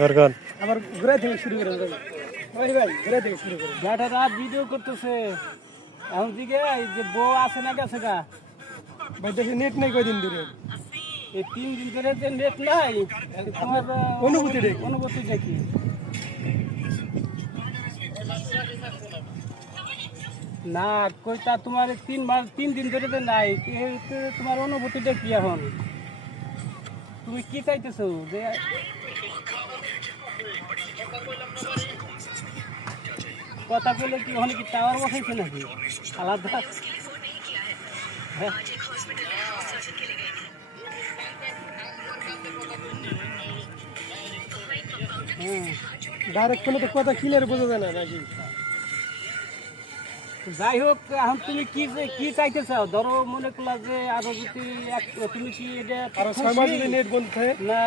আর গান আবার ঘুরে থেকে শুরু করে ভাই ভাই ঘুরে থেকে শুরু করে ব্যাটা রাত ভিডিও করতেছে এখন দিকে এই যে বউ আছে না গেছে গা ভাই দেশে নেট নেই কয়দিন ধরে এই 3 দিন ধরে যে নেট নাই তোমার অনুভূতি দেখি না কইতা তোমার 3 দিন ধরে যে নাই তোমার অনুভূতিটা কি এখন তুমি কি চাইতেছো যে কথা বলে কি ওখানে কি টাওয়ার বসাইছে নাকি আলাদা হ্যাঁ ডাইরেক্ট কোনো তো কথা ক্লিয়ার বোঝা যায় না নাকি যাই হোক এখন তুমি কি চাইতে চাও ধরো মনে করলা যে আরো যদি তুমি কি এটা আর 6 মাস যদি নেট বন্ধ থাকে না